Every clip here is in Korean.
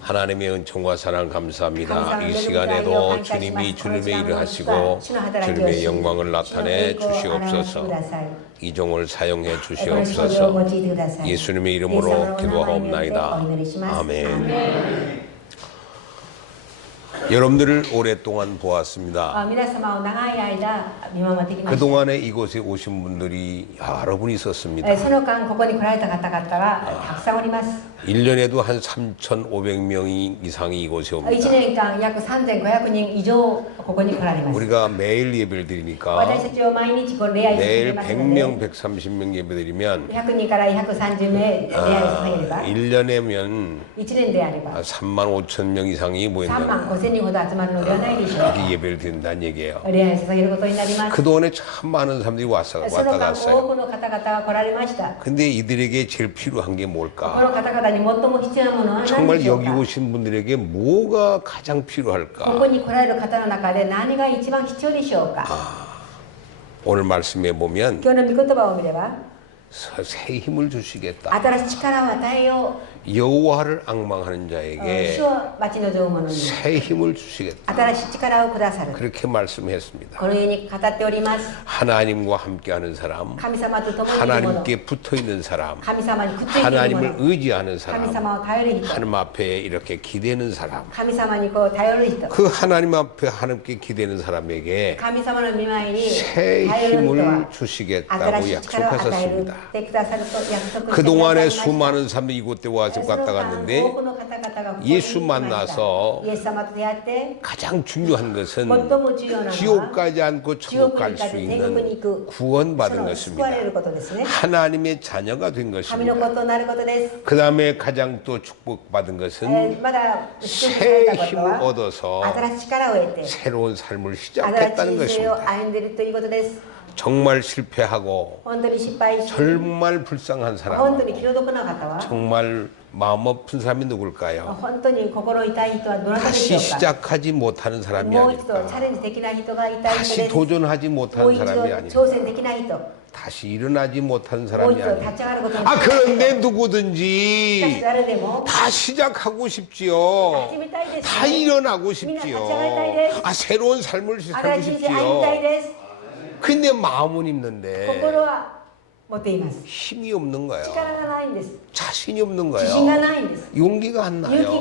하나님의 은총과 사랑 감사합니다. 이 시간에도 주님이 주님의 일을 하시고 주님의 영광을 나타내 주시옵소서. 이 종을 사용해 주시옵소서. 예수님의 이름으로 기도하옵나이다. 아멘. 여러분들을 오랫동안 보았습니다. 그동안에 이곳에 오신 분들이 여러 분 있었습니다. 1년에도 한 3,500명이 이상이 이곳에 옵니다. 우리가 매일 예배를 드리니까 매일 100명, 130명 예배 드리면 1년에면 3만 5천 명 이상이 모인다. 이렇게 예배를 드린다는 얘기예요. 그동안에 참 많은 사람들이 왔다 갔어요. 근데 이들에게 제일 필요한 게 뭘까? 정말 여기 오신 분들에게 뭐가 가장 필요할까? 오늘 말씀에 보면 새 힘을 주시겠다. 여호와를 앙망하는 자에게 새 힘을 주시겠다. 그렇게 말씀했습니다. 하나님과 함께하는 사람, 하나님께 붙어있는 사람, 하나님을 의지하는 사람, 하나님 앞에 이렇게 기대는 사람, 그 하나님 앞에 하나님께 기대는 사람에게 새 힘을 주시겠다고 약속하셨습니다. 그동안에 수많은 사람들이 이곳에 와서 갔다 갔는데 예수 만나서 가장 중요한 것은 지옥 가지 않고 천국 갈 수 있는 구원받은 것입니다. 하나님의 자녀가 된 것입니다. 그 다음에 가장 또 축복받은 것은 새 힘을 얻어서 새로운 삶을 시작했다는 것입니다. 정말 실패하고 정말 불쌍한 사람, 정말 마음 아픈 사람이 누굴까요? 다시 시작하지 못하는 사람이 아닐까? 다시 도전하지 못하는 사람이 아닐까? 다시 일어나지 못하는 사람이 아닐까? 그런데 누구든지 다 시작하고 싶지요. 다 일어나고 싶지요. 새로운 삶을 살고 싶지요. 근데 마음은 있는데 힘이 없는 거예요. 자신이 없는 거예요. 용기가 안 나요.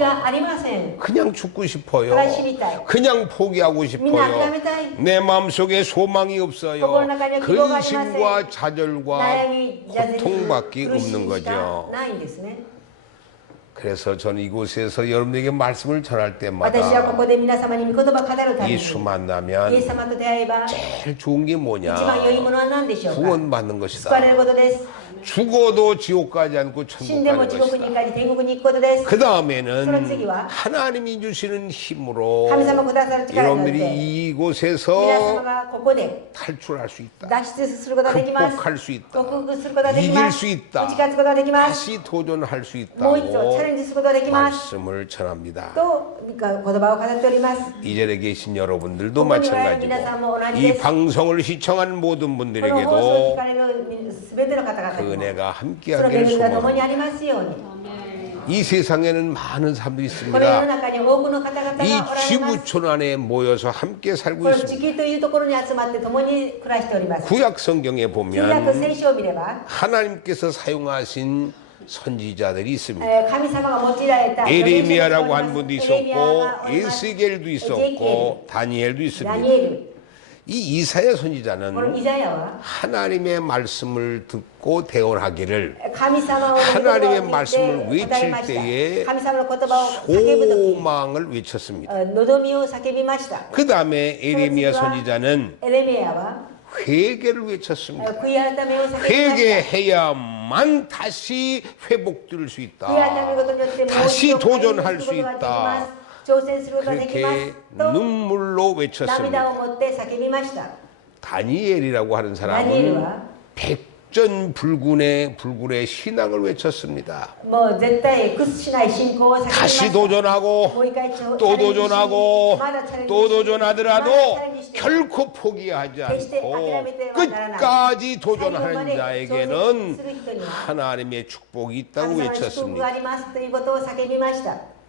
그냥 죽고 싶어요. 그냥 포기하고 싶어요. 내 마음속에 소망이 없어요. 근심과 좌절과 고통밖에 없는 거죠. 그래서 저는 이곳에서 여러분에게 말씀을 전할 때마다 예수 만나면 제일 좋은 게 뭐냐? 구원받는 것이다. 죽어도 지옥 가지 않고 천국 가는 것이다. 그 다음에는 하나님이 주시는 힘으로 여러분들이 이곳에서 탈출할 수 있다. 극복할 수 있다. 이길 수 있다. 다시 도전할 수 있다고 말씀을 전합니다. 이 자리에 계신 여러분들도 마찬가지고 이 방송을 시청한 모든 분들에게도 그 은혜가 함께하기를 소원합니다. 이 세상에는 많은 사람들이 있습니다. 이 지구촌 안에 모여서 함께 살고 있습니다. 구약 성경에 보면 하나님께서 사용하신 선지자들이 있습니다. 에레미야라고 한 분도 있었고 에스겔도 있었고 다니엘도 있습니다. 이 이사야 선지자는 하나님의 말씀을 듣고 대언하기를 하나님의 말씀을 외칠 때에 소망을 외쳤습니다. 그 다음에 에레미야 선지자는 회개를 외쳤습니다. 회개해야만 다시 회복될 수 있다. 다시 도전할 수 있다. 그렇게 눈물로 외쳤습니다. 다니엘이라고 하는 사람은 백전불군의 신앙을 외쳤습니다. 다시 도전하고 또 도전하고 또 도전하더라도 결코 포기하지 않고 끝까지 도전하는 자에게는 하나님의 축복이 있다고 외쳤습니다.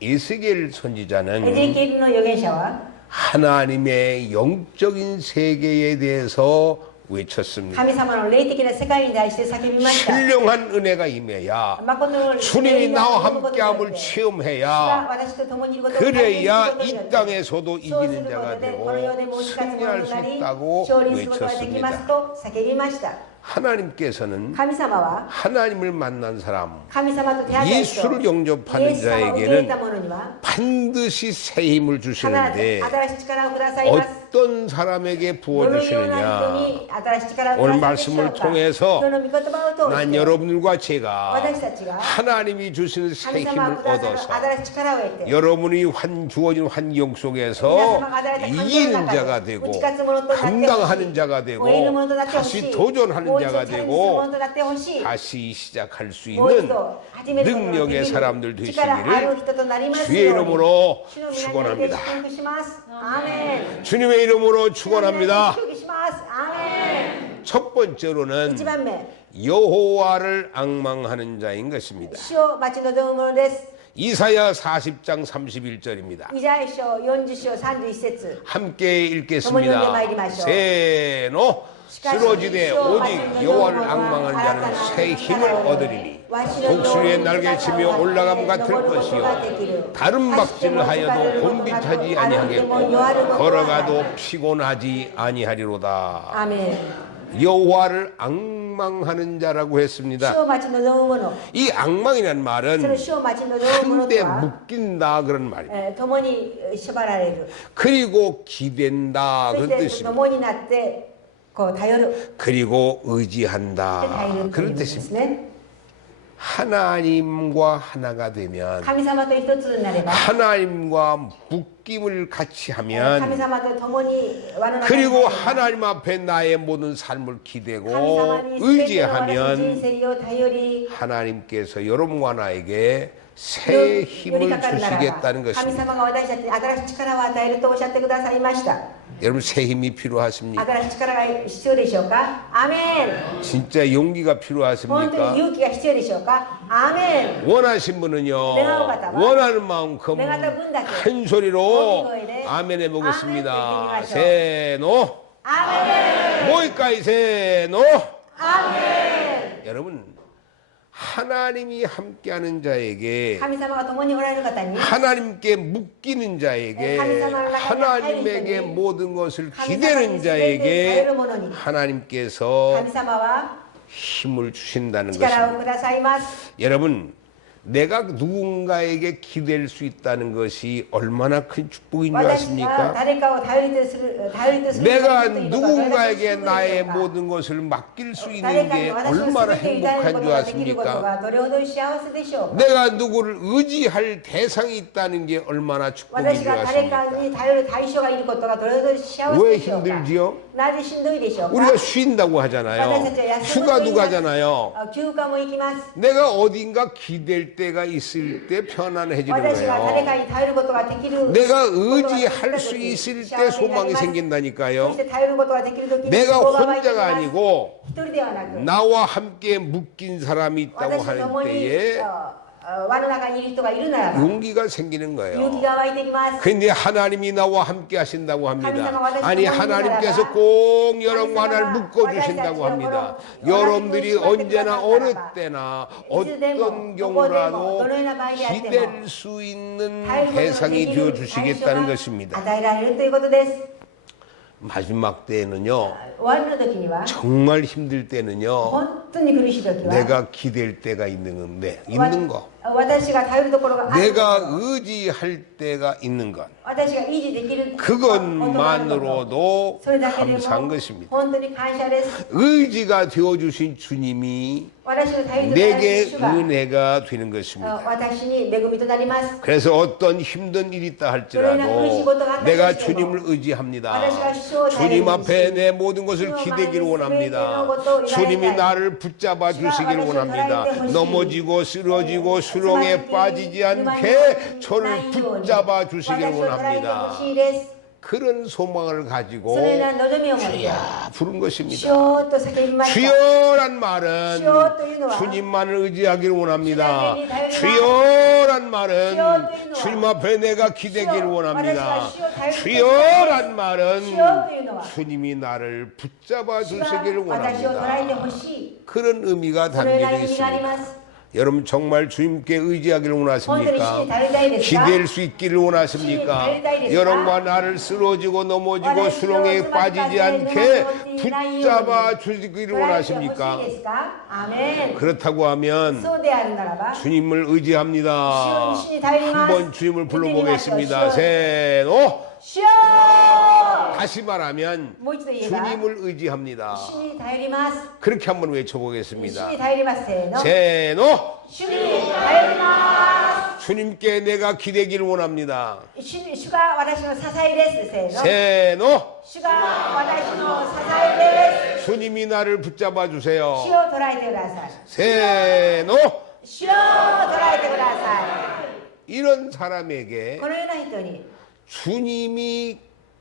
에스겔 선지자는 エゼキエルの預言者は 하나님의 영적인 세계에 대해서 외쳤습니다. 神様の霊的な世界に対して叫びました。 신령한 은혜가 임해야 誠の 주님이 霊が 나와 臨むことによって 함께함을 主が 체험해야 私と共にいることを体験する 그래야 ことによっ 이 て 땅에서도 そうす 이기는 るこ 자가 とで 되고 この世でも打ち勝つ者 승리할 と 수 なり 있다고 勝利することができます 외쳤습니다. と叫びました。 하나님께서는 神様は 하나님을 만난 사람 神様と出会った人 예수를 イエ 영접하는 ス様を受け入れた 자에게는 者には 반드시 새 힘을 必ず 주시는데 新しい力をくださいます。 어떤 사람에게 どのような人 부어주시느냐 に新しい力をく 오늘 ださいでしょう 말씀을 か。 통해서 その御言葉を通 난 して 여러분들과 제가 私たちが 하나님이 주시는 새 神様 힘을 がくださる 얻어서 新しい力を得て 여러분이 주어진 환경 皆 속에서 様が与えた環境の 이기는 中 자가 で 되고 打ち勝つ者となってほしい 감당하는 자가 燃える 되고 者となってほしい 다시 도전하는 もう一度 자가 チャレンジする者 되고 となってほしい 다시 시작할 수 もう一 있는 度始めることがで 능력의 き 사람들 る力ある 되시기를 人となります 주의 ように 이름으로 主の皆によって 축원합니다. 祝福しますアーメン 주님의 이름으로 主の皆によ 축원합니다. って祝福しますアーメン 첫 번째로는 一番目 여호와를 앙망하는 자인 것입니다. 主を待ち望むものです 이사야 40장 31절입니다. イザヤ書40章31節 함께 한번 읽겠습니다. 읽어마이리마쇼. 세노 쓰러지되 오직 여호와를 앙망하는 자는 새 힘을 얻으리니 독수리의 날개치며 올라감 같을 것이요 다른 박질을 하여도 곤비하지 아니하겠고 걸어가도 피곤하지 아니하리로다. 아멘 여호와를 앙망하는 자라고 했습니다. 主を待ち望む者 이 앙망이라는 その 말은 主を待ち望む者 한데 とは 묶인다 그런 말입니다. 共に縛られる 그리고 기댄다 そし 그런 て 뜻입니다. 共になってこう頼る 그리고 で 의지한다 頼るという 그런 意味です 뜻입니다. ね 하나님과 하나가 되면 神様と一つになれば 하나님과 묶임을 같이 神 하면 様と共に輪の中に 그리고 入れば 하나님 앞에 나의 모든 삶을 神 기대고 様に全ての私の人 의지하면 生を頼り 하나님께서 여러분과 나에게 寄 새 り 힘을 かかるならば 주시겠다는 神 것입니다. 様が私たちに新しい力を与えるとおっしゃってくださいました 여러분 새 힘이 필요하십니까? 新しい力が必要でしょうかアーメン 진짜 용기가 本当 필요하십니까? に勇気が必要でしょうかアーメン 원하신 분은요 원하는 만큼 큰 소리로 아멘 해보겠습니다. 세노 アーメン 모이까이 세노 アーメン 여러분 하나님이 함께하는 자에게 神様が共におられる方に 하나님께 묶이는 자에게 하나님에게 모든 것을 기대는 자에게 하나님께서 神様は 힘을 주신다는 力を 것입니다. くださいます 여러분 내가 누군가에게 기댈 수 있다는 것이 얼마나 큰 축복인 줄 私が 아십니까? 誰かを頼りとする 내가 ということは 누군가에게 どれだけ 나의 幸福でしょうか 모든 것을 맡길 수 있는 誰かに 게 私の 얼마나 全てを委ねる 행복한 こと 줄 ができること 아십니까? がどれほど幸せでしょうか 내가 누구를 의지할 대상이 있다는 게 얼마나 축복인 私 줄 が誰か 아십니까? に頼る対象がいることがどれほど幸せ 왜 でしょうか 힘들지요? なぜしんどいでしょうか 우리가 쉰다고 하잖아요. 휴가도 가잖아요. 休暇も行きます 내가 어딘가 기댈 때가 있을 때 편안해지는 私が誰 거예요. かに頼ることができる 내가 ことができた 의지할 수 時 있을 幸 때 せになり 소망이 ますそ 생긴다니까요. して頼ることができる時に 내가 希望が湧いてき 혼자가 ます 아니고 一人ではなく 나와 함께 묶인 사람이 있다고 私と 하는 共に 때에 輪の中にいる人がいるならば 용기가 생기는 勇 거예요. 気が湧いてきます 근데 하나님이 나와 함께 하신다고 합니다. 하나님이 아니 나와 하나님께서 함께 꼭 여러분과 하나님이 하나를 묶어주신다고 나와 합니다. 함께 여러분들이 하나님이 언제나 어느 나와 때나 이즈데모, 어떤 경우라도 도코데모, 기댈 수 있는 頼ることがで 대상이 きる 되어주시겠다는 것입니다. 与えられるということです 마지막 때에는요 終わりの時には 정말 힘들 때는요 本当に苦しい時は 내가 기댈 때가 있는데 있는 거 私が頼るところがある 내가 의지할 때가 있는 것 私が維持できることがあること 그것만으로도 それだけでも 감사한 것입니다. 本当に感謝です 의지가 되어주신 주님이 私の頼りとなる 내게 主が 은혜가 되는 것입니다. 私に恵みとなります 그래서 어떤 힘든 일이 있다 할지라도 내가 주님을 의지합니다. 주님 앞에 내 모든 것을 기대기를 원합니다. 주님이 나를 붙잡아 주시기를 원합니다. 넘어지고 쓰러지고 수렁에 빠지지 않게 저를 붙잡아 주시기를 원합니다. 그런 소망을 가지고 そのような望みを持って 주여 부른 것입니다. 主よと叫びました 주여란 말은 주여というのは 주님만을 의지하기를 원합니다. 주님만을 의지하기를 주여란 말은 주여というのは 주님 앞에 내가 기대기를 주여, 원합니다.私は主を頼り주여란 말은 主よというのは 주님이 나를 붙잡아 主が 주시기를 私を捉えて 원합니다. ほしい 그런 의미가 そのような 담겨져 意味があり 있습니다. ます 여러분 정말 주님께 의지하기를 本当に主 원하십니까? に頼りたいですか 기댈 수 있기를 원하십니까? 여러분과 나를 쓰러지고 넘어지고 수렁에 빠지지 않게 붙잡아 주시기를 捉えてほしい 원하십니까? ですかアメン 그렇다고 하면 そうであるならば 주님을 의지합니다. 主に頼ります 한번 주님을 불러보겠습니다. 주여. 세노 主よ 다시 말하면 もう一度言えば 주님을 의지합니다. 主に頼ります 그렇게 한번 主 외쳐보겠습니다. に頼りますせーの 세노 主に頼りま 주님께 내가 기대기를 원합니다. す主が私の支えですせーの 세노 主が私の支えです 주님이 나를 붙잡아 主 주세요. を捉えてください 세노 主を捉えてくださ 이런 い 사람에게 このような人に 주님이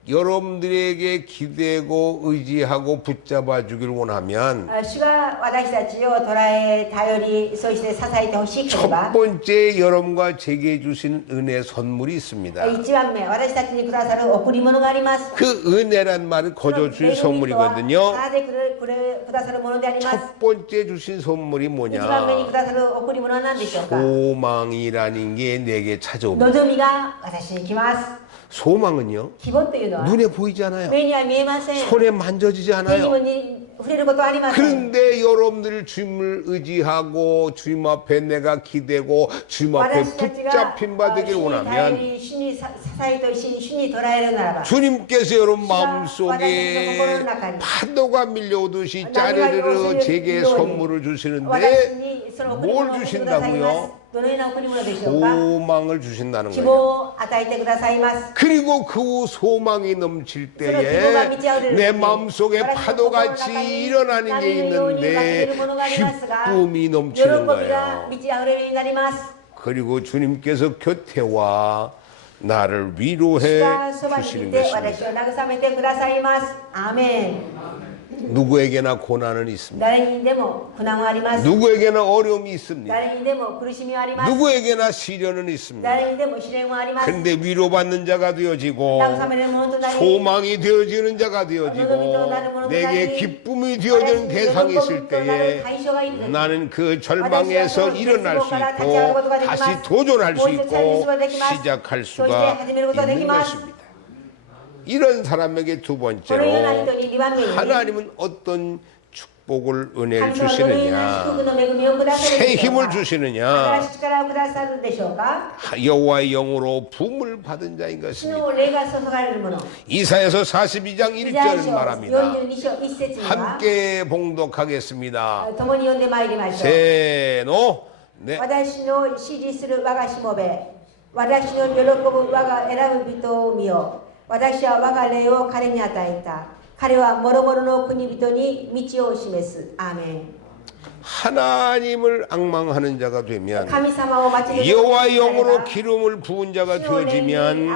여러분들에게 기대고 의지하고 붙잡아 주길 원하면 主が私たちを捉え頼りそして支えてほしいけれ 첫 ば 번째 여러분과 제게 주신 은혜 선물이 있습니다. 1番目私たちにくださる贈り物があります 그 은혜란 말은 거저 주신 선물이거든요. ただでくださるものであります 첫 번째 주신 선물이 1番目に 뭐냐? くださる贈り物は何でしょうか 소망이라는 게 내게 찾아옵니다. 望みが私に来ます 소망은요? 希望というのは 눈에 보이지 않아요. 目には見えません 손에 만져지지 手に 않아요. もに触れることはありません 그런데 여러분들 주님을 의지하고 주님 앞에 내가 기대고 주님 앞에 私たちが 붙잡힌 바 되길 主に頼 원하면 り主に支えと一緒に主に捉えるならば 주님께서 여러분 주가 마음속에 와닿는 것으로 파도가 밀려오듯이 나무가 짜르르르 이루어지는 제게 이루어지. 선물을 주시는데 私にその贈り 뭘 物をしてくださいます 주신다고요? どのような贈り物でしょうか 소망을 주신다는 希 거예요. 望を与えてくださいます 그리고 그 소망이 넘칠 때에 기도가 미치어들 내 때 마음속에 바라는 파도같이心の中に 일어나는 게 나를 요원히 있는데 만드는ものがありますが 기쁨이 喜 넘치는 びが 거예요. 満ち溢れるようになります 그리고 주님께서 곁에 와 나를 위로해 主がそばにい 주시는 て私 것입니다. を慰めてくださいますアーメン 누구에게나 고난은 있습니다. 誰にでも苦難はあります 누구에게나 어려움이 있습니다. 誰にでも苦しみはあります 누구에게나 시련은 있습니다. 誰にでも試練はあります 그런데 위로받는 자가 되어지고 慰めるものとなり 소망이 되어지는 자가 되어지고 내게 기쁨이 되어지는 대상이 있을 때에 나는 그 절망에서 일어날 수 있고 다시 도전할 수 있고 시작할 수가 있는 것입니다. 이런 사람에게 두 この 번째로 ような人に2番目に 하나님은 어떤 축복을 은혜를 神様はどのような祝福 주시느냐 の恵みをくださる 새 でしょう 힘을 か 주시느냐 新しい力をくださるでしょうか 여호와의 영으로 부음을 받은 자인 主 것입니다. の霊が注がれるもの 이사야서 42장 イザヤ 1절을 書 말합니다. 42章1節には 함께 봉독하겠습니다. 共に読んでまいりましょう 세노 네. 私の支持する我がしもべ私の喜ぶ我が選ぶ人を見よ私は我が霊を彼に与えた彼は諸々の国々に道を示すアーメン 하나님을 앙망하는 자가 되면 神様を待ち望む 여호와의 者であれば 영으로 기름을 부은 자가 되어지면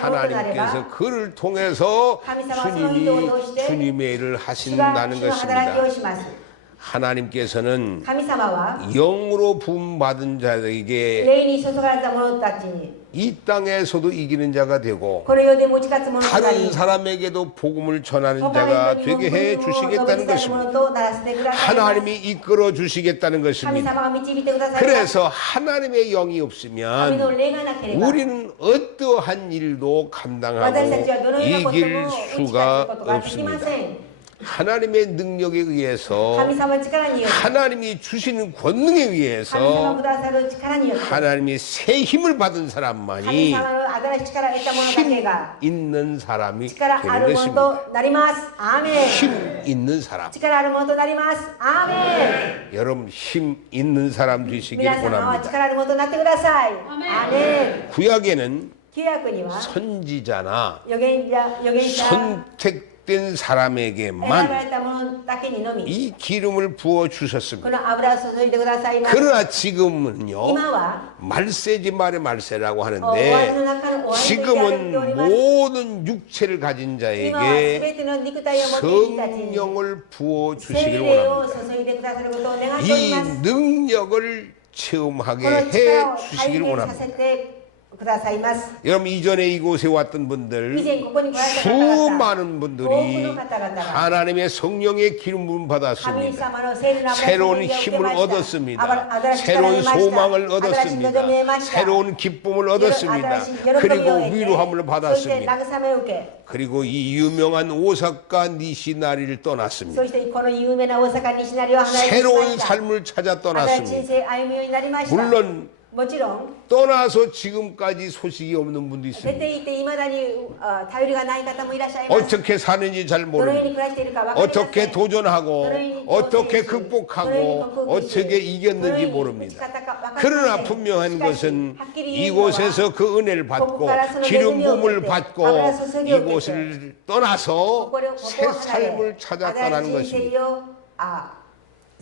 하나님께서 그를 통해서 주님이 주님의 일을 主が 하신다는 主の働きを 것입니다. します 하나님께서는 神様は 영으로 부음 받은 자에게 霊に注がれた者たちに 이 땅에서도 이기는 자가 되고 この世で持ち勝つ者とな 다른 り 사람에게도 복음을 전하는 他の 자가 人に 되게 も 해 福音を述べ 주시겠다는 伝える 것입니다. 者とならせてくださいます 하나님이 이끌어 주시겠다는 神 것입니다. 様が導いてくださいます 그래서 하나님의 영이 神の 없으면 霊がなければ 우리는 어떠한 일도 私 감당하고 たちはどのようなことも 이길 打ち勝つ 수가 ことができま 없습니다. せん 하나님의 능력에 의해서 神様の力によって 하나님이 주시는 권능에 神様 의해서 くださる力によって 하나님이 새 힘을 받은 神 사람만이 様の新しい力を得た者だけ 힘 が 있는 사람이 力あ 되는 る者 것입니다. となりますアーメン 힘 있는 사람. 力ある者となりますアーメン 여러분 힘 있는 사람 되시길 皆様は 원합니다. 力ある者となってくださいアーメン 구약에는 旧約には 선지자나 預言者 선택된 택된 사람에게만 られた者だけにのみ 이 기름을 부어 こ 주셨습니다. の油を注いでくださいます。 그러나 지금은요, 今は 말세지 말의 말세라고 終わり 하는데 の中の終わりと言われて 지금은 おります。 모든 육체를 가진 今はすべ 자에게 ての肉体を持っている人たちに 성령을 부어 聖 주시기를 霊を 원합니다. 注いでくださることを願っており 이 ます。 능력을 체험하게 この 해 力を体 주시기를 験さ 원합니다. せてくださいます。 여러분 이전에 이곳에 왔던 以 분들 前ここに来られた方々、 수많은 多 분들이 くの方々が 하나님의 성령의 기름 부음 神 받았습니다. 様の聖霊の油注 새로운 ぎを受け 힘을 ました。 얻었습니다. 新しい力を 새로운 得ました。 소망을 新しい望 얻었습니다. みを得ました。 새로운 기쁨을 얻었습니다. 新しい喜びを 그리고 得て 위로함을 そして 받았습니다. 慰めを受け、 그리고 이 유명한 오사카 니시나리를 떠났습니다. そしてこの有名な大阪西成を離れてしまい 새로운 ました。 삶을 찾아 新しい人 떠났습니다. 生歩むようになりました。 물론 もちろん 떠나서 지금까지 소식이 없는 분도 出 있습니다. ていていまだに頼りがない方もいらっしゃいます。 어떻게 사는지 잘 どのように 모릅니다. 暮らしているか分かりません。 어떻게 도전하고 어떻게 극복하고 어떻게 이겼는지 모릅니다. 그러나 분명한 것은 이곳에서 그 은혜를 받고 기름 부음을 받고 이곳을 떠나서 새 삶을 찾아 떠나는 것입니다.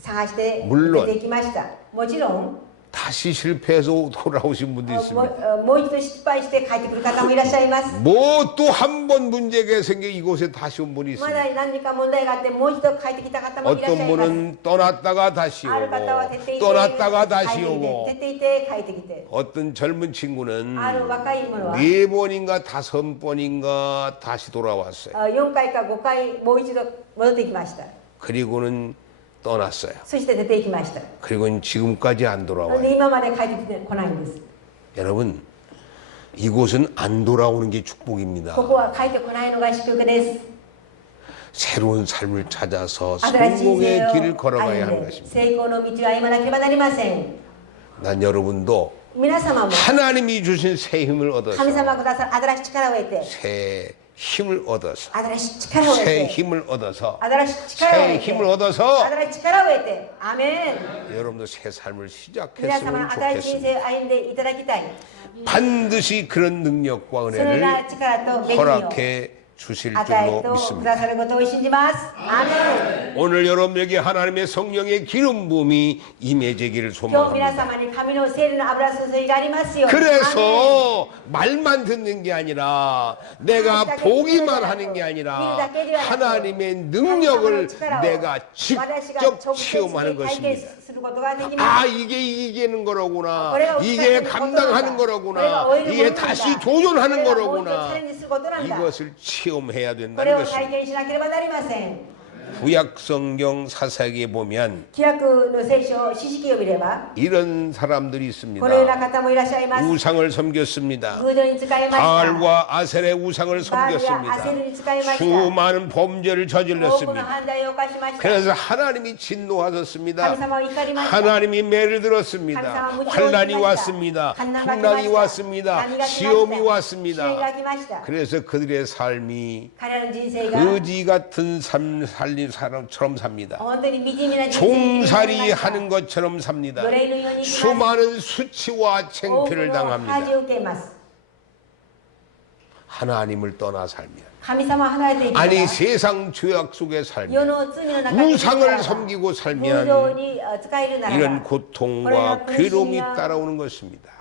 探して出 물론 ていきました。もちろん 다시 실패해서 돌아오신 분도 있습니다. もう一度失敗して帰ってくる方もいらっしゃいます。 뭐 또 한 번 문제가 생겨 이곳에 다시 온 분이 ま 있습니다. だ何か問題があってもう一度帰ってきた方もいらっしゃ 어떤 います。 분은 떠났다가 다시 ある方は 오고 出ていて 떠났다가 帰 다시 ってきて 오고 出ていて帰ってきて、 어떤 젊은 친구는 ある若い者は 4번인가 5번인가 다시 돌아왔어요. 4回か5回もう一度戻ってきました。 그리고는 떠났어요. そして出ていきました。 그리고 지금까지 안 で 돌아와요. 今まで帰ってきてこないんです。 여러분 이곳은 안 돌아오는 게 축복입니다. ここは帰ってこないのが祝福です。 새로운 삶을 찾아서 新しい人 성공의 生を 길을 걸어가야 歩 하는 んで 것입니다. 成功の道を歩まなければなりません。 난 여러분도 皆様も 하나님이 주신 새 힘을 얻어서 神様がくださる新しい力を得て、 새 힘을 얻어서 新しい力を得 새 て、 힘을 얻어서 新しい力を 새 得 힘을 て、 얻어서 新しい力を得て、アーメン。 여러분도 새 삶을 皆様 시작했으면 新しい人 좋겠습니다. 生を歩んでいただきたい。 반드시 그런 능력과 そのよう 은혜를 な力と恵みを 허락해 주실 与え 줄로 とく 믿습니다. ださることを信じます。アーメン。 오늘 여러분에게 하나님의 성령의 기름 부음이 임해지기를 今日皆 소망합니다. 様に神の聖霊の油注ぎがありますように。 그래서 말만 듣는 게 아니라 내가 보기만 하는 게 아니라 하나님의 능력을 내가 직접 체험하는 것입니다. 아, 이게 이기는 거로구나. 이게 감당하는 거로구나. 이게 다시 도전하는 거로구나. 이것을 체험해야 된다는 これを 것입니다. 体験しなければなりません。 구약 성경 사사기에 보면 規約の聖書、詩式を見れば、 이런 사람들이 있습니다. このような方もいらっしゃいます。 우상을 섬겼습니다. 偶像に使いました。 바알과 아셀의 우상을 バールやアセル 섬겼습니다. に使いました。 수많은 범죄를 多くの 저질렀습니다. 犯罪を犯しました。 그래서 하나님이 진노하셨습니다. 神様は怒りました。 하나님이 매를 들었습니다. 환란이 왔습니다. 풍랑이 왔습니다. 시험이 왔습니다. 그래서 그들의 삶이 彼らの人生が 거지 같은 삶 살린 사람처럼 삽니다. 本当に惨めな人生になりました。 종살이 하는 것처럼 삽니다. 수많은 수치와 多く 창피를 の 당합니다. 恥を受けます。 하나님을 떠나 살면 神様を離れていくから 아니 세상 죄악 속에 世 살면 の罪の中に生きたら 우상을 섬기고 偶像 살면 に使えるなら 이런 ば 고통과 괴로움이 따라오는 것입니다.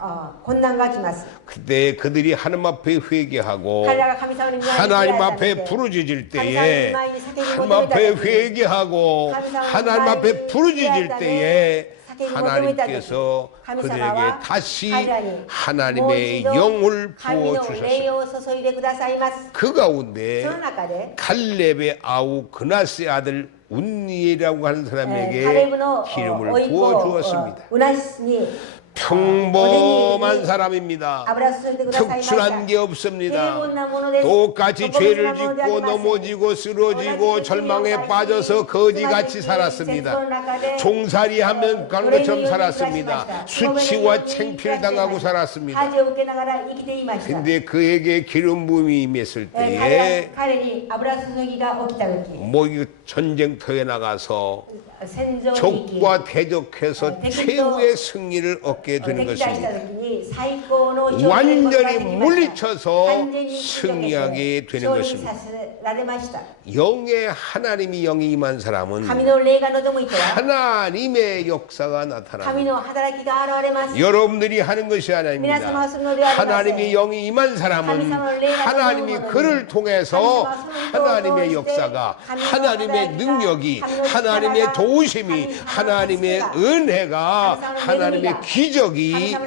困難が来ます。 그때 그들이 하나님 앞에 회개하고 彼らが神様の御前に 하나님 悔い 앞에 改めて 부르짖을 神様の 때에 御前に叫び 하나님 求めた 앞에 時 회개하고 하나님 앞에 부르짖을 때에叫び求めた時 하나님께서 神 그들에게 様は 다시 彼らに 하나님의 もう一度 영을 神の 부어주셨습니다. 霊を注いでくださいます。 그 そ 가운데 の中で 갈렙의 아우 그나스의 아들 운니엘이라고 하는 カレ 사람에게 ブの 기름을 甥っ子 부어주었습니다. ウナスに 평범한 사람입니다. 油注いでくださいました。 특출한 게 없습니다. 平凡なものです。 똑같이 特別 죄를 なものであり 짓고 ません。 넘어지고 쓰러지고 절망에 빠져서 거지같이 살았습니다. 종살이하면 간 것처럼 살았습니다. 수치와 창피를 당하고 살았습니다. 恥を受けながら生きていました。 근데 그에게 기름 부음이 임했을 彼 때에 に油注ぎが起きた時、 뭐 이 전쟁터에 나가서 戦場に行き 적과 대적해서 최후의 승리를 얻게 되는 敵対した 것입니다. 時に最高の勝利を得ることがで 완전히 きました。 물리쳐서 完全に打ち解けて 승리하게 되는 勝利 것입니다. させられました。 영의 하나님이 영이 임한 사람은 神の霊が望む人は 하나님의 역사가 神 나타납니다. の働きが現れます。 여러분들이 하는 것이 아닙니다. 皆様はするのではありません。 하나님의 영이 임한 사람은 하나님이 그를 통해서 하나님의 역사가, 하나님의 능력이, 하나님의 도우심이, 하나님의 은혜가, 하나님의 기적이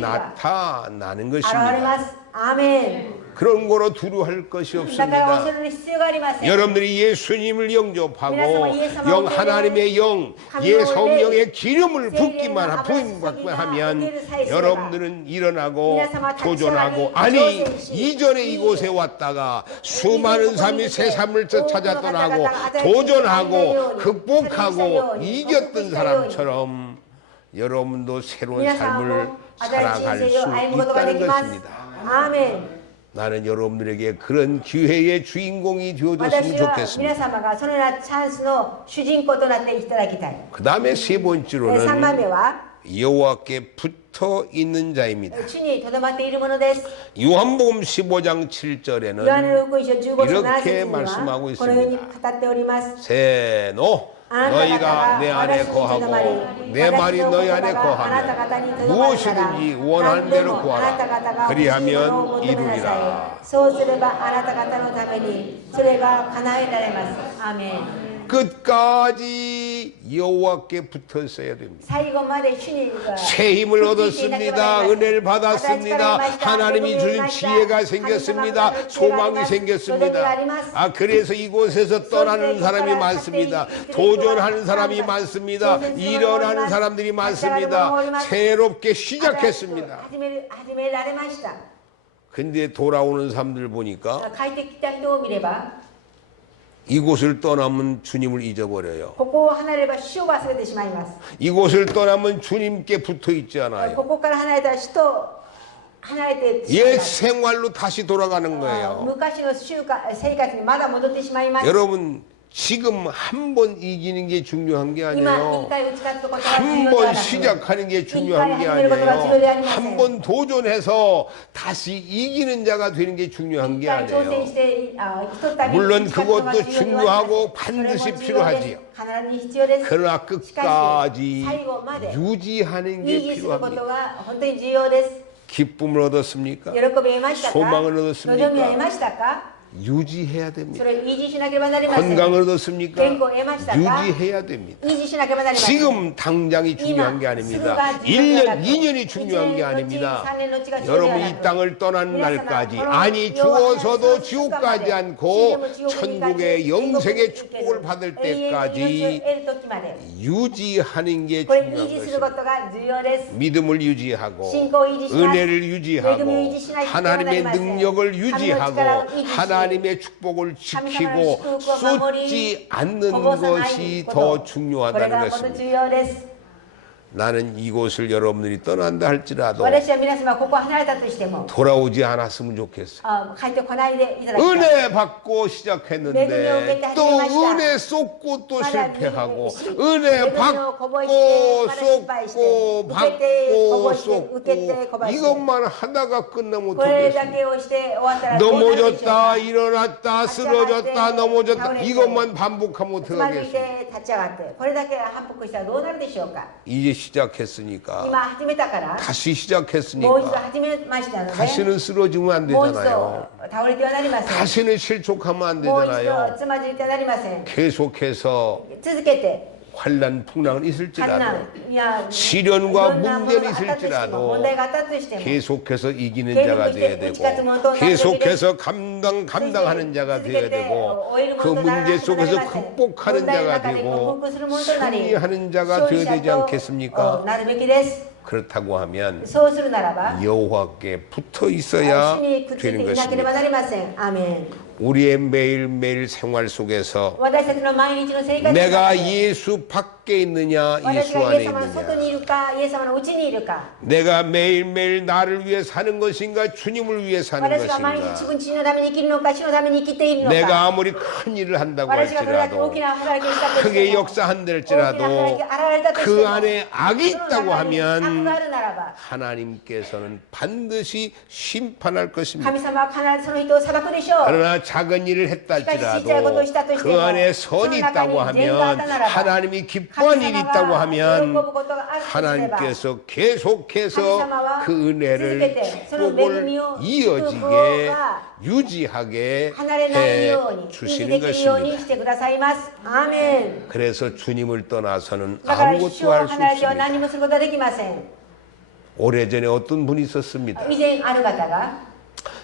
나타나는 現れ 것입니다. ます。アーメン。 그런 거로 두려워할 것이 だから 없습니다. 恐れる必要がありません。 여러분들이 예수님을 영접하고 영 하나님의 영, 예 성령의 기름을 붓기만 하면 여러분들은 일어나고 도전하고, 아니 이전에 이곳에 왔다가 수많은 삶이 새 삶을 찾아 떠나고 도전하고 극복하고 이겼던 사람처럼 여러분도 새로운 皆さん 삶을 も新しい 살아갈 人 수 生を歩むことができ 있다는 ます。 것입니다. アーメン。 나는 여러분들에게 그런 기회의 주인공이 되어줬으면 私は 좋겠습니다. 皆様がそのようなチャンスの主人公となっていただきたい。 그 다음에 세 3番目 번째로는 は 여호와께 붙어 있는 자입니다. 主にとどまっているものです。 요한복음 15장 ヨハネ 7절에는 の福音書15章 이렇게 7節に 말씀하고 はこのように 있습니다. 語っております。 세노 너희가 내 안에 거하고 내 말이 너희 안에 거하면 무엇이든지 원하는 대로 구하라. 그리하면 이루리라. そうすればあなた方のためにそれが叶えられます。アーメン。 끝까지 여호와께 붙어 있어야 됩니다. 最後まで主に 새 힘을 얻었습니다. 은혜를 받았습니다. 하나님이 주신 지혜가 생겼습니다. 소망이 생겼습니다. 아, 그래서 이곳에서 떠나는 사람이 많습니다. 도전하는 사람이 많습니다. 일어나는 사람들이 많습니다. 새롭게 시작했습니다. 始められました。 근데 돌아오는 사람들 보니까 帰ってきた人を見れば 이곳을 떠나면 주님을 잊어버려요. ここを離れれば主を忘れてしまいます。 이곳을 떠나면 주님께 붙어 있지 않아요. ここから離れたら主と離れてしまい 옛 ます。 생활로 다시 돌아가는 거예요. 昔の生活にまだ戻ってしまいます。 여러분 지금 한 번 이기는 게 중요한 게 今 아니에요. 一回打ち勝つことが 한 重要では 번 なく 시작하는 게 중요한 게 一回始めることが重要ではあり 아니에요. ません。 한 번 도전해서 다시 이기는 자가 되는 게 중요한 一 게 回挑戦 아니에요. してひとたび 물론 打ち勝つのが 그것도 重要ではありません。 중요하고 반드시 それも重要です。 필요하지요. 必ず必要です。 그러나 しかし 끝까지 最後まで 유지하는 維 게 持すること 필요합니다. が本当に重要です。 기쁨을 얻었습니까? 喜びを得ましたか？ 소망을 望 얻었습니까? みを得ましたか？ 유지해야 そ 됩니다. れを維持しなければなりません。 건강을 얻었습니까? 健康を得ましたか？ 유지해야 됩니다. 維持しなければなりません。 지금 당장이 중요한 게 아닙니다. 1년, 2년이 중요한 게 아닙니다. 여러분 이 땅을 떠나는 날까지, 아니 죽어서도 지옥 가지 않고 천국의 영생의 축복을 받을 때까지 유지하는 게 これ 중요한 維持するこ 것입니다. とが重要です。 믿음을 유지하고 信仰を維持します。 은혜를 유지하고 하나님의 능력을 유지하고 하나님의 축복을 지키고 쏟지 않는 것이 더 これ 중요하다는 が本当 것입니다. 重要です。 나는 이곳을 여러분들이 떠난다 할지라도 私は皆様ここを離れたとしても 돌아오지 않았으면 좋겠어요. 帰ってこないでいただきたい。 은혜 받고 시작했는데 또 은혜 쏟고 또 실패하고 은혜 받고 쏟고 받고 쏟고 이것만 하다가 끝나면 これだ 어떻겠습니까? けをして終わったらどうなるでしょう 넘어졌다 か。 일어났다 쓰러졌다 넘어졌다 이것만 반복하면 つまずい 어떡하겠습니까? て立ち上がってこれだけ反復したらどうなるでしょうか。 이제 시작했으니까 今始めたから 다시 もう一度 시작했으니까 始めましたので 다시는 쓰러지면 안 もう一 되잖아요. 度倒れてはなりません。 다시는 실족하면 안 もう一 되잖아요. 度つまずいてはなりません。 계속해서 続けて 환난 풍랑은 困 있을지라도 難や 시련과 いろんなもの 문제는 があったとしても 있을지라도 問題があったとしても 계속해서 이기는 자가 되어야 되고 계속해서 감당하는 자가 되어야 되고 그 문제 속에서 극복하는 자가 되고 승리하는 자가 되어야 되지 않겠습니까? なるべきです。 그렇다고 하면 そうするならば 여호와께 붙어 있어야 主にくっついて 되는 いなければ 것입니다. なりません。アーメン。 우리의 매일매일 생활 속에서 私たちの毎日の生活の 내가 中で 예수 밖에 있느냐 私 예수 が 안에 イエス様の外 있느냐 にいるかイエス様の内にいるか 내가 매일매일 나를 위해 사는 것인가 주님을 위해 사는 私が毎日 것인가 自分自身のために生きるのか主のために生きているの 내가 か 아무리 큰 일을 한다고 私がどれだけ大 할지라도 きな働きをしたとして 크게 も 역사한달지라도 大きな働きが現れたとして 그 も 안에 악이 その 있다고 中に悪 하면 があるならば 하나님께서는 반드시 심판할 것입니다. 神様は必ずその人を裁くでしょう 그러나 작은 일을 했다 할지라도 그 안에 선이 있다고 하면, 하나님이 기뻐한 일이 있다고 하면 하나님께서 계속해서 그 은혜를, 축복을 이어지게 유지하게 해 주시는 것입니다. 그래서 주님을 떠나서는 아무것도 할 수 없습니다. 오래전에 어떤 분이 있었습니다.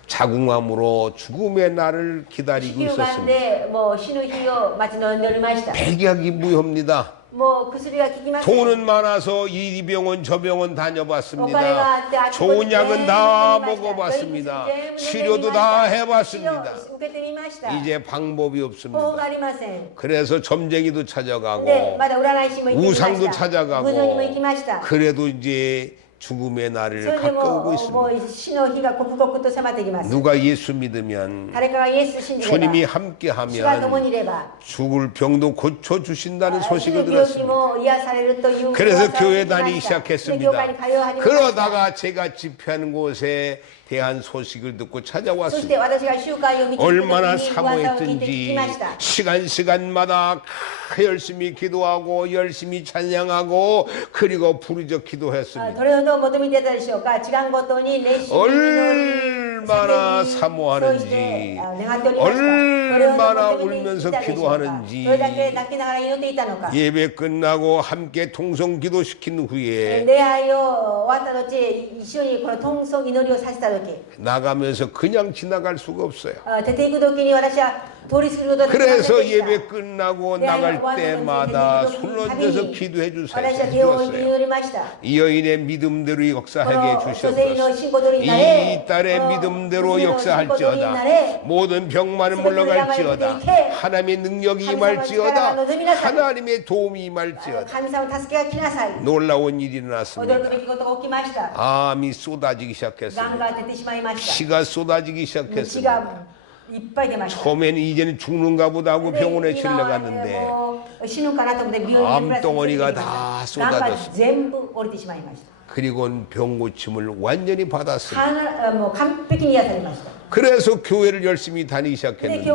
자궁암으로 죽음의 날을 기다리고 있었습니다. 백약이 무효입니다. 돈은 많아서 이 병원 저 병원 다녀봤습니다. 좋은 약은 다 먹어봤습니다. 치료도 다 해봤습니다. 이제 방법이 없습니다. 그래서 점쟁이도 찾아가고 우상도 찾아가고, 그래도 이제 죽음의 날을 가까우고 있습니다. 누가 예수 믿으면, 주님이 함께하면 죽을 병도 고쳐주신다는 소식을 들었습니다. 그래서 교회 다니기 시작했습니다. 그러다가 제가 집회하는 곳에 대한 소식을 듣고 찾아왔습니다. 얼마나 사모했든지 시간마다 열심히 기도하고 열심히 찬양하고 그리고 부르짖어 기도했습니다. 얼마나 사모하는지, 얼마나 울면서 기도하는지. 예배 끝나고 함께 통성 기도시킨 후에 나가면서 그냥 지나갈 수가 없어요. 그래서 예배 끝나고 나갈 때마다 손 얹어서 기도해 주세요. 이 여인의 믿음대로 역사하게 해주셨소서. 이 딸의 믿음대로 역사할지어다. 모든 병만은 물러갈지어다. 하나님의 능력이 임할지어다. 하나님의 도움이 임할지어다. 놀라운 일이 일어났습니다. 암이 쏟아지기 시작했습니다. 피가 쏟아지기 시작했습니다. 처음에는 이제는 죽는가 보다 하고 병원에 실려갔는데 암덩어리가 다 쏟아졌습니다. 그리고는 병 고침을 완전히 받았습니다. 그래서 교회를 열심히 다니기 시작했는데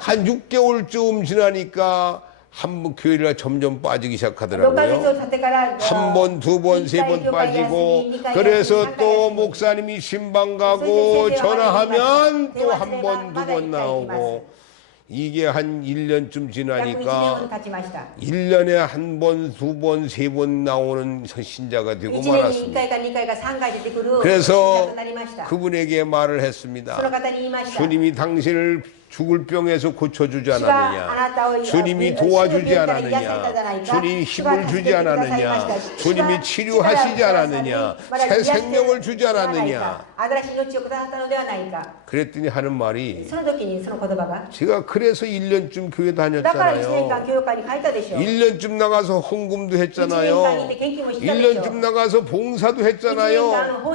한 6개월쯤 지나니까 한번 교회가 점점 빠지기 시작하더라고요. 한 번, 두 번, 세 번 빠지고, 그래서 또 목사님이 신방 가고 전화하면 또 한 번, 두 번 나오고, 이게 한 1년쯤 지나니까 1년에 한 번, 두 번, 세 번 나오는 신자가 되고 말았습니다. 그래서 그분에게 말을 했습니다. 주님이 당신을 죽을 병에서 고쳐주지 않았느냐, 주님이 도와주지 않았느냐, 주님이 힘을 주지 않았느냐, 주님이 치료하시지 않았느냐, 새 생명을 주지 않았느냐. 그랬더니 하는 말이, 제가 그래서 1년쯤 교회 다녔잖아요. 1년쯤 나가서 헌금도 했잖아요. 1년쯤 나가서 봉사도 했잖아요.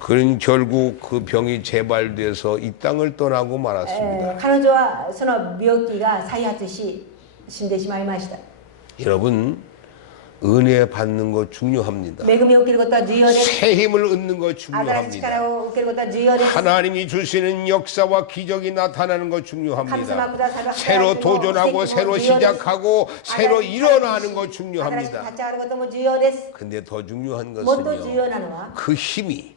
그는 결국 그 병이 재발돼서 이 땅을 떠나고 말았습니다. 여러분, 은혜 받는 거 중요합니다. 새 힘을 얻는 거 중요합니다. 하나님이 주시는 역사와 기적이 나타나는 거 중요합니다. 새로 도전하고 새로 시작하고 새로 일어나는 거 중요합니다. 근데 더 중요한 것은요, 그 힘이,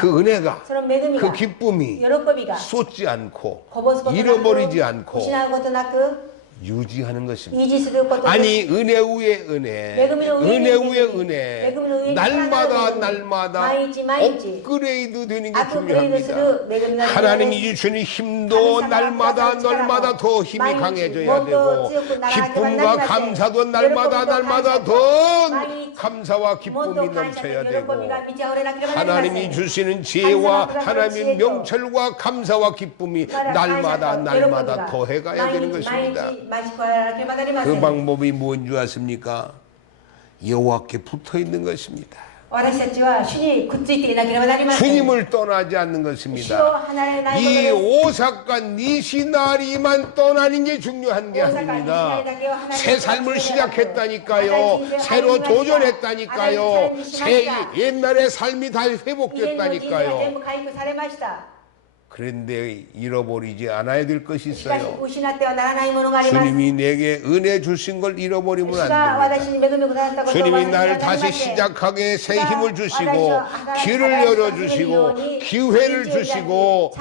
그 은혜가, 그 기쁨이 쏟지 않고 잃어버리지 않고 유지하는 것입니다. 아니, 은혜 위에 은혜, 은혜 위에 은혜, 날마다 업그레이드 되는 게 중요합니다. 하나님이 주시는 힘도 날마다 더 힘이 강해져야 되고, 기쁨과 감사도 날마다 더 감사와 기쁨이 넘쳐야 되고, 하나님이 주시는 지혜와 하나님의 명철과 감사와 기쁨이 날마다 더해가야 되는 것입니다. 그 방법이 뭔지 아십니까? 여호와께 붙어 있는 것입니다. 私たちは主にくっついていなければなりません。 주님을 떠나지 않는 主を 것입니다. 離れないこと 이 です。 오사카 니시나리만 떠나는 게 중요한 게 大阪 아닙니다. 西成だけを離れ 새 る 삶을 こと 시작했다니까요. 새로 도전했다니까요. 새 옛날의 삶이 다시 以前の人生が全 회복됐다니까요. 部回復されました。 그런데 잃어버리지 않아야 될 것이 しかし 있어요. 失ってはならないものがあります。 주님이 내게 은혜 주신 걸 잃어버리면 主 안 が 됩니다. 私に恵みをくださったことを忘れ 주님이 てはな 나를 りま 다시 せん。 시작하게 새 힘을 주시고 길을 열어주시고 기회를 주시고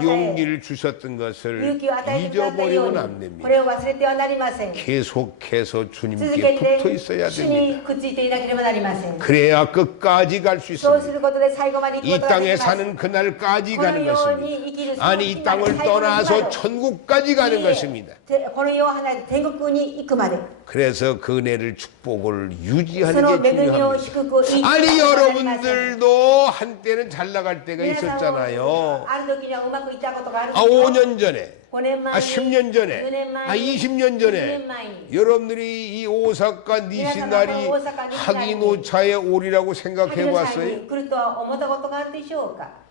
용기를 주셨던 것을 잊어버리면 안 こ 됩니다. れを忘れてはなりません。 계속해서 続 주님께 け 붙어 て 있어야 主 됩니다. にくっついていなければなりません。 그래야 끝까지 갈 수 そう 있습니다. することで最後まで生き 이 ることがで 땅에 きます。 사는 그날까지 この 가는 よう 것입니다. に生きる 아니 이 땅을 떠나서 천국까지 가는 것입니다. この世を離れて天国に行くまで 그래서 그 은혜를 축복을 そ 유지하는 の 게 恵みを 중요합니다. 祝福を維持する 아니 ことがなりません。 여러분들도 한때는 잘 나갈 때가 皆さんも 있었잖아요. ある時にはうまくいったことがある 아 5년 전에 5年前 아 10년 10 전에 年前 아 20년 10 전에 年前に 여러분들이 이 오사카 니시나리 하기노차에 오리라고 萩 생각해 野さん 봤어요? に来るとは思ったことがあるでしょうか。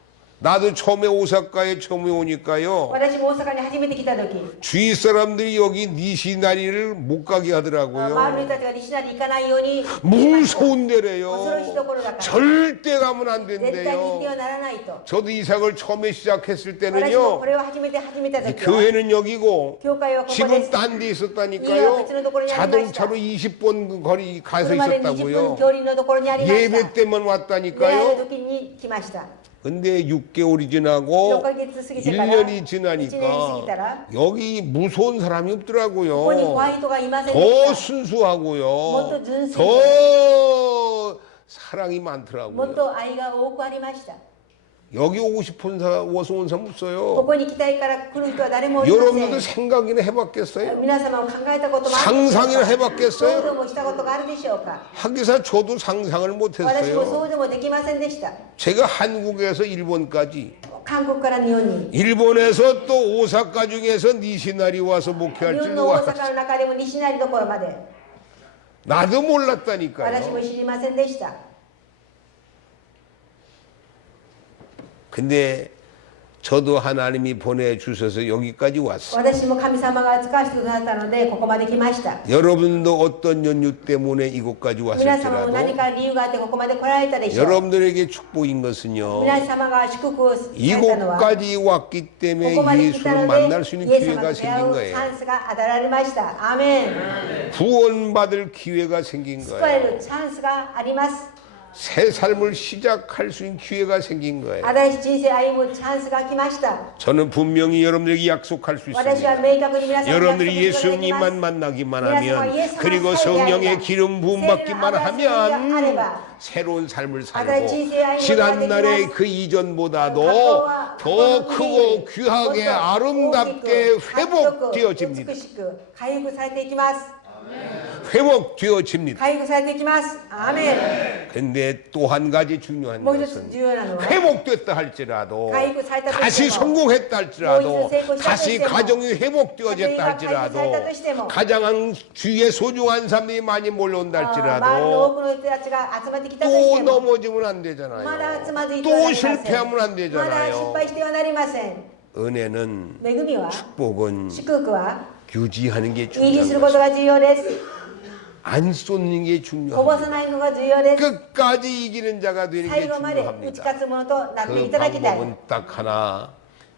나도 처음에 오사카에 처음에 오니까요. 私も大阪に初めて来た時 주위 사람들이 여기 니시나리를 못 가게 周りの 하더라고요. 人たちが西成行かないように 무서운 恐ろしい 데래요. ところだから 절대 가면 안 絶対に行っては 된대요. ならないと。 저도 이삭을 처음에 시작했을 私も 때는요. これを始めた時は 교회는 여기고 教会はここで 지금 す。 딴 데 있었다니까요. 자동차로 20분 거리 가서 車で20分 있었다고요. 距離のところにありました。 예배 때만 礼拝の 왔다니까요. 時に来ました。 근데 6개월이 4 지나고 ヶ月過ぎてから 1년이 1年過ぎ 지나니까 たら 여기 무서운 사람이 ここに怖 없더라고요. い人がいませんで 더 した。 순수하고요. 뭐 준수해요. 더 사랑이 もっ 많더라고요. と愛が多くありました。 여기 오고 싶은 사람, 와서 온 사람 こ 없어요. こに来たいから来る人は誰もいませ 여러분들도 ん。 생각이나 해봤겠어요? 皆様も考えたこともあるでしょう 상상이나 か。 해봤겠어요? 想像もしたことがあるでしょうか。 하기사 저도 상상을 私も 못했어요. 想像もできませんでした。 제가 한국에서 일본까지, 韓国から日本に。 일본에서 또 오사카 중에서 니시나리 와서 日 목회할 本 줄 の大 누가 阪の中でも西成のところまで 나도 私も 몰랐다니까요. 知りませんでした。 근데 저도 하나님이 보내주셔서 여기까지 왔어요. 私も神様が使わせてくださったのでここまで来ました。 여러분도 어떤 연유 때문에 이곳까지 皆様も何 왔을지라도 か理由があってここまで来られたでしょう。 여러분들에게 축복인 것은요. 皆様が祝福をされたのは 이곳까지 왔기 こ 때문에 こまで来た 예수를 の 만날 수 で 있는 イエス様 기회가 と出会 생긴 うチ 거예요. ャンスが与えられました。アーメン。 구원받을 기회가 생긴 救われ 거예요. るチャンスがあります。 새 삶을 시작할 수 있는 기회가 생긴 거예요. 新しい人生歩むチャンスが来ました。 저는 분명히 여러분들에게 약속할 수 私は 있습니다. 明確に皆さんに約 여러분들이 束することができます。 예수님만 만나기만 皆様は 하면 イエス様 그리고 さえであれば 성령의 기름 부음 받기만 聖霊の油注ぎがあれ 하면 ば 새로운 삶을 新しい 살고 人生歩むことができます。 지난날의 그 이전보다도 더 크고 귀하게 아름답게 회복되어집니다. 美しく回復されていきます。 회복되어집니다. 回復されていきます。アーメン。 근데 또 한 가지 중요한 もう一つ 것은 重要なのは 회복됐다 할지라도回復されたとしても 다시 성공했다 할지라도 もう一度成功したとしても 다시 가정이 회복되어졌다 할지라도 家庭が回復されたとしても 가장 주위에 소중한 사람들이 많이 몰려온다 周りの多 할지라도 くの人たちが集まってきたと 또 しても 넘어지면 안 まだ 되잖아요. つまずいてはな 또 りません。 실패하면 안 まだ失 되잖아요. 敗してはなりません。 은혜는 恵みは 축복은 祝福は 유지하는 게 維持す 중요한 ること 것입니다. が重要です。 안 쏟는 게 こぼ 중요합니다. さないのが重要です。 끝까지 이기는 자가 되는 게 最後まで打ち 중요합니다. 勝つものとなってい 그 ただきたい。 방법은 딱 하나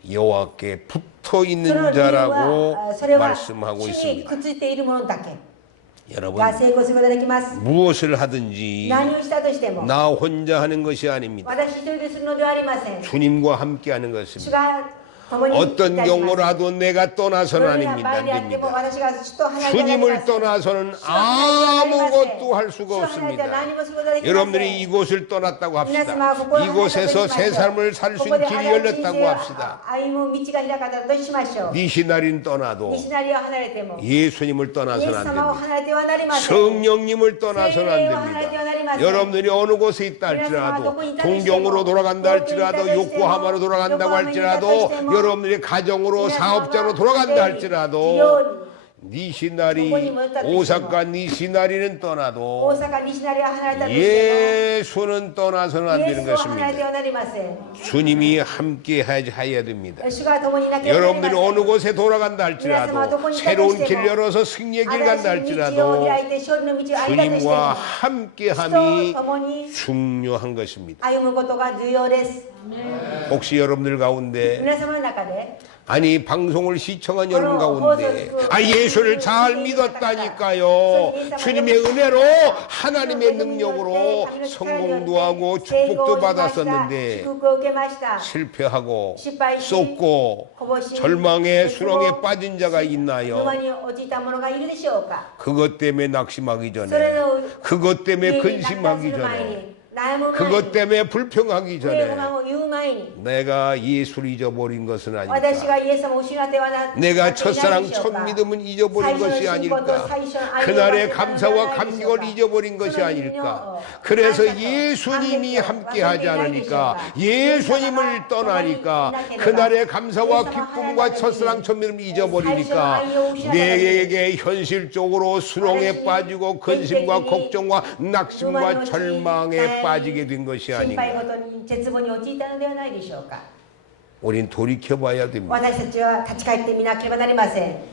여호와께 붙어 そ 있는 の理由 자라고 はそれは 말씀하고 主に 있습니다. くっついているものだけ 여러분 が成功することができます。 무엇을 하든지 何をしたとしても 나 혼자 하는 것이 아닙니다. 私一人でするのではありません。 주님과 함께 하는 主 것입니다. が共にいた 어떤 します。 경우라도 내가 떠나서는 どんな 아닙니다. 場合 안 であっても 됩니다. 私が主と離れてはなりません。 주님을 떠나서는 아무것도 할 수가 主と離れては 없습니다. 何もすることができません。 여러분들이 이곳을 떠났다고 합시다. 이곳에서 새 삶을 살 수 있는 길이 열렸다고 합시다. 歩む道が開かれたとしましょう。 니시나리는 떠나도 西成を離れても 예수님을 イエ 떠나서는 ス 안 様を 됩니다. 離れてはなりません。 성령님을 떠나서는 안 됩니다. 여러분들이 어느 곳에 있다 할지라도 동경으로 돌아간다 할지라도 요코하마로 돌아간다고 할지라도 여러분들이 가정으로 사업자로 돌아간다 할지라도 니시나리 오사카 니시나리는 떠나도 大阪西成は離れたとしても 예수는 떠나서는 안 イエ 되는 スを離れて 것입니다. はなりません。 주님이 함께 해야 됩니다. 主が共にいなければなりま 여러분들이 せん。 어느 곳에 돌아간다 할지라도 새로운 길 열어서 승리의 길 간다 新しい道を 할지라도 開いて勝利の道を歩んだとしても 주님과 主 함께함이 と共に 중요한 것입니다. 歩むことが重要です。 혹시 여러분들 가운데 皆様の中で 아니 방송을 시청한 여러분 가운데 예수를 잘 믿었다니까요. 주님의 은혜로 하나님의 능력으로 성공도 하고 축복도 받았었는데 실패하고 쏟고 절망의 수렁에 빠진 자가 있나요? 그것 때문에 낙심하기 전에 그것 때문에 근심하기 전에 그것 때문에 불평하기 전에 내가 예수를 잊어버린 것은 아닐까? 내가 첫사랑 첫 믿음은 잊어버린 것이 아닐까? 그날의 감사와 감격을 잊어버린 것이 아닐까? 그래서 예수님이 함께하지 않으니까 예수님을 떠나니까 그날의 감사와 기쁨과 첫사랑 첫 믿음을 잊어버리니까 내게 현실적으로 수렁에 빠지고 근심과 걱정과 낙심과 절망에 빠지게 된 것이 아닌가. 우린 돌이켜봐야 됩니다.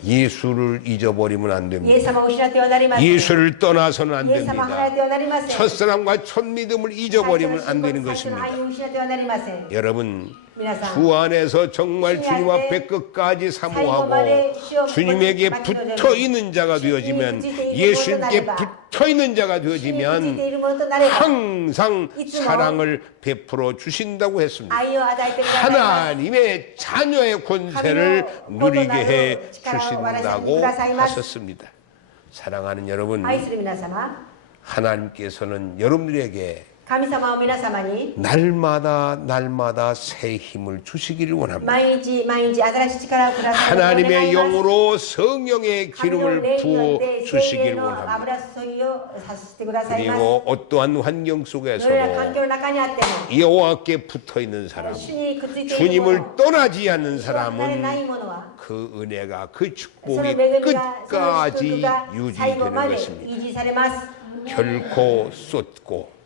예수를 잊어버리면 안 됩니다. 예수를 떠나서는 안 됩니다. 첫사랑과 첫 믿음을 잊어버리면 안 되는 것입니다. 여러분 주 안에서 정말 주님 앞에 끝까지 사모하고 주님에게 붙어있는 자가 되어지면 예수님께 붙어있는 자가 되어지면 항상 사랑을 베풀어 주신다고 했습니다. 하나님의 자녀의 권세를 누리게 해 주신다고 하셨습니다. 사랑하는 여러분, 하나님께서는 여러분들에게 날마다 새 힘을 주시기를 원합니다. 하나님의 영으로 성령의 기름을 부어 주시기를 원합니다. 그리고 어떠한 환경 속에서도 여호와께 붙어있는 사람, 주님을 떠나지 않는 사람은 그 은혜가 그 축복이 끝까지 유지되는 것입니다. 결코 쏟고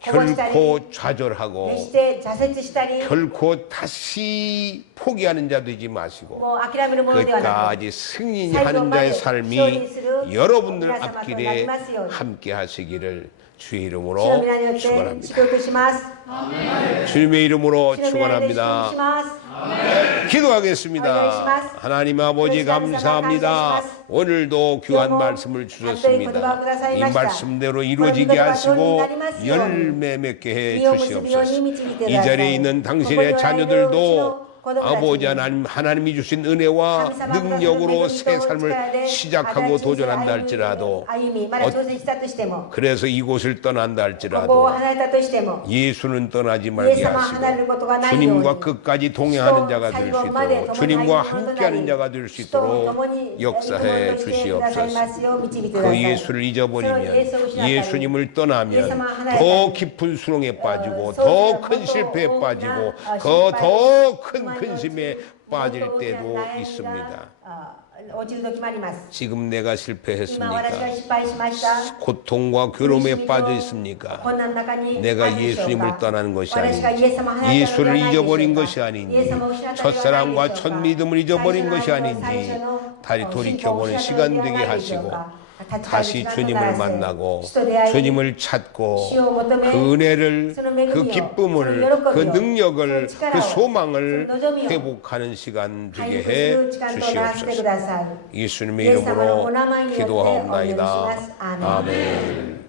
결코 좌절하고 결코 다시 포기하는 자 되지 마시고 끝까지 승리하는 자의 삶이 여러분들 앞길에 함께 하시기를 주의 이름으로 축원합니다. 주님의 이름으로 축원합니다. 기도하겠습니다. 하나님 아버지 감사합니다. 오늘도 귀한 말씀을 주셨습니다. 이 말씀대로 이루어지게 하시고 열매 맺게 해 주시옵소서. 이 자리에 있는 당신의 자녀들도 아버지 하나님이 주신 은혜와 능력으로 새 삶을 시작하고 도전한다 할지라도 그래서 이곳을 떠난다 할지라도 예수는 떠나지 말게 하시고 주님과 끝까지 동행하는 자가 될 수 있도록 주님과 함께하는 자가 될 수 있도록 역사해 주시옵소서. 그 예수를 잊어버리면 예수님을 떠나면 더 깊은 수렁에 빠지고 더 큰 실패에 빠지고 더 큰 근심에 빠질 때도 있습니다. 지금 내가 실패했습니까? 고통과 괴로움에 빠져 있습니까? 내가 예수님을 떠나는 것이 아닌지, 예수를 잊어버린 것이 아닌지, 첫사랑과 첫 믿음을 잊어버린 것이 아닌지 다시 돌이켜보는 시간 되게 하시고 다시 주님을 만나고 주님을 찾고 그 은혜를, 그 기쁨을, 그 능력을, 그 소망을 회복하는 시간 되게 해 주시옵소서. 예수님의 이름으로 기도하옵나이다. 아멘.